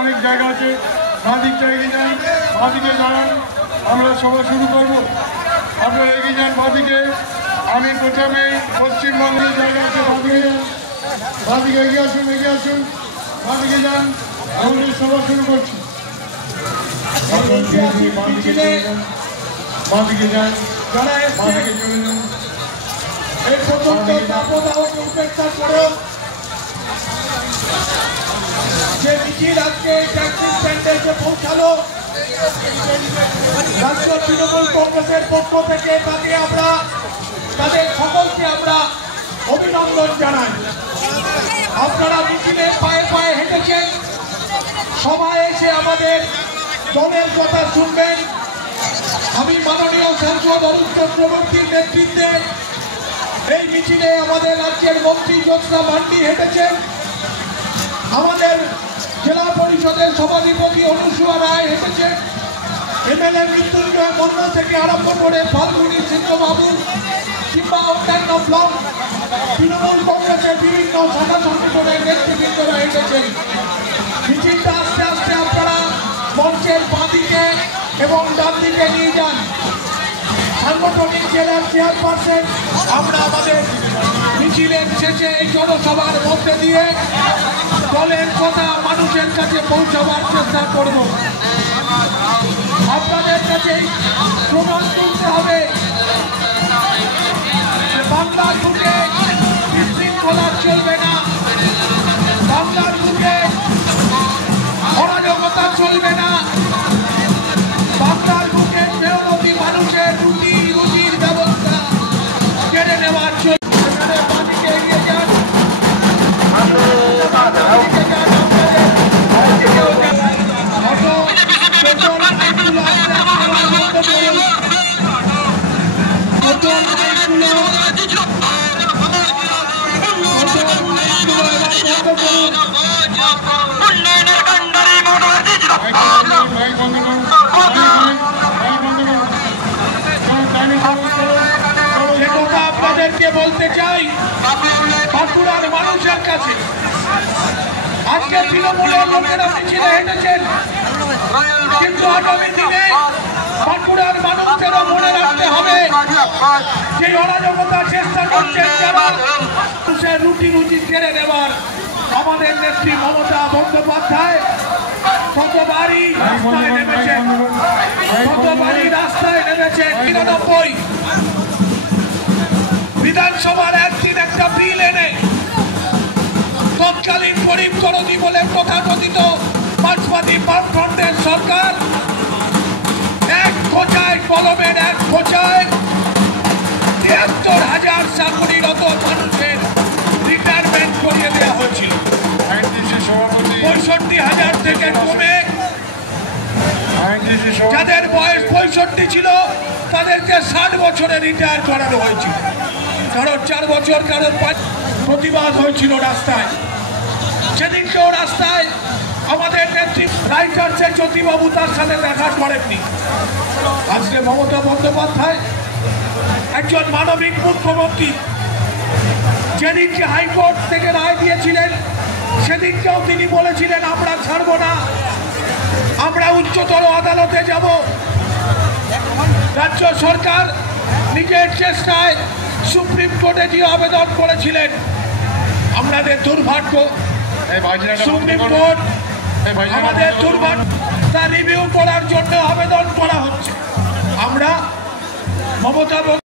অনেক জায়গা আছে, বাঁদিকটা এগিয়ে যান, বাঁদিকে দাঁড়ান, আমরা সভা শুরু করব। আপনারা এগিয়ে যান বাঁদিকে। আমি প্রথমে পশ্চিমবঙ্গের জায়গা আছে, বাঁদিকে যান, বাঁদিকে এগিয়ে আসুন, এগিয়ে আসুন, বাঁদিকে যান, আমাদের সভা শুরু করছি। বাঁদিকে যান, বাঁদিকে যান, বাঁদিকে চলে যান। এই পর্যন্ত দাবদাহকে উপেক্ষা করেও যে মিছিল আজকে ট্যাক্সি স্ট্যান্ডে এসে পৌঁছালো, রাজ্য তৃণমূল কংগ্রেসের পক্ষ থেকে তাদের সকলকে আমরা অভিনন্দন জানাই। আপনারা মিছিলে পায়ে পায়ে হেঁটেছেন, সবাই এসে আমাদের দলের কথা শুনবেন। আমি মাননীয় সাংসদ অরুণ চক্রবর্তীর নেতৃত্বে এই মিছিলে আমাদের রাজ্যের মন্ত্রী জ্যোৎস্না মান্ডি হেঁটেছেন, আমাদের জেলা পরিষদের সভাধিপতি অনুসুয়া রায় হেঁটেছেন, এমএলএ মৃত্যুঞ্জয় মন্ডল থেকে আরম্ভ করে ফাল্গুনী সিংহবাবু কিংবা অন্যান্য ব্লক তৃণমূল কংগ্রেসের বিভিন্ন শাখা সংগঠনের নেতৃবৃন্দরা হেঁটেছেন। মিছিলটা আস্তে আস্তে আপনারা মঞ্চের বাঁদিকে এবং ডান দিকে নিয়ে যান। সাংগঠনিক জেলার চেয়ারপারসন আমরা আমাদের মিছিলের শেষে এই জনসভার মধ্যে দিয়ে দলের কথা মানুষের কাছে পৌঁছাবার চেষ্টা করব। আপনাদের কাছে প্রমাণ তুলতে হবে বাংলার বুকে বিশৃঙ্খলা চলবে না, বাংলার বুকে অরাজকতা চলবে না, বাংলার বুকে মেহনতি মানুষের রুজির ব্যবস্থা কেড়ে নেওয়ার জন্য বাঁদিকে এগিয়ে যান। আপনাদেরকে বলতে চাই বাঁকুড়ার মানুষের কাছে, আজকে তৃণমূলের লোকেরা মিছিলে হেঁটেছেন, কিন্তু আগামী দিনে বাঁকুড়ার মানুষেরা মনে রাখতে হবে যে অরাজকতা চেষ্টা করছেন যারা মানুষের রুজি কেড়ে নেওয়ার। আমাদের নেত্রী মমতা বন্দ্যোপাধ্যায় কতবারই রাস্তায় নেমেছেন 99 বিধানসভার একদিন একটা বিল এনে তৎকালীন গরিব করণী বলে তথাকথিত মার্ক্সবাদী বামফ্রন্টের সরকার এক খোঁচায় কলমের এক খোঁচায় ৭৩,০০০ চাকরিরত মানুষের রিটায়ারমেন্ট করিয়ে দেওয়া হয়েছিল। ৬৫,০০০ থেকে কমে যাদের বয়স ৬৫ ছিল তাদেরকে ৬০ বছরে রিটায়ার করানো হয়েছিল। কারণ ৪ বছর কারণ প্রতিবাদ হয়েছিল রাস্তায়, সেদিনকেও রাস্তায় আমাদের নেত্রী রাইটার্সের জ্যোতিবাবু তার সাথে দেখা করেননি। আজকে মমতা বন্দ্যোপাধ্যায় একজন মানবিক মুখ্যমন্ত্রী, যেদিনকে হাইকোর্ট থেকে রায় দিয়েছিলেন সেদিনকেও তিনি বলেছিলেন আমরা ছাড়ব না, আমরা উচ্চতর আদালতে যাব। রাজ্য সরকার নিজের চেষ্টায় সুপ্রিম কোর্টে যে আবেদন করেছিলেন, আমাদের দুর্ভাগ্য সুপ্রিম কোর্ট আমাদের দুর্ভাগ্য তা রিভিউ করার জন্য আবেদন করা হচ্ছে। আমরা মমতা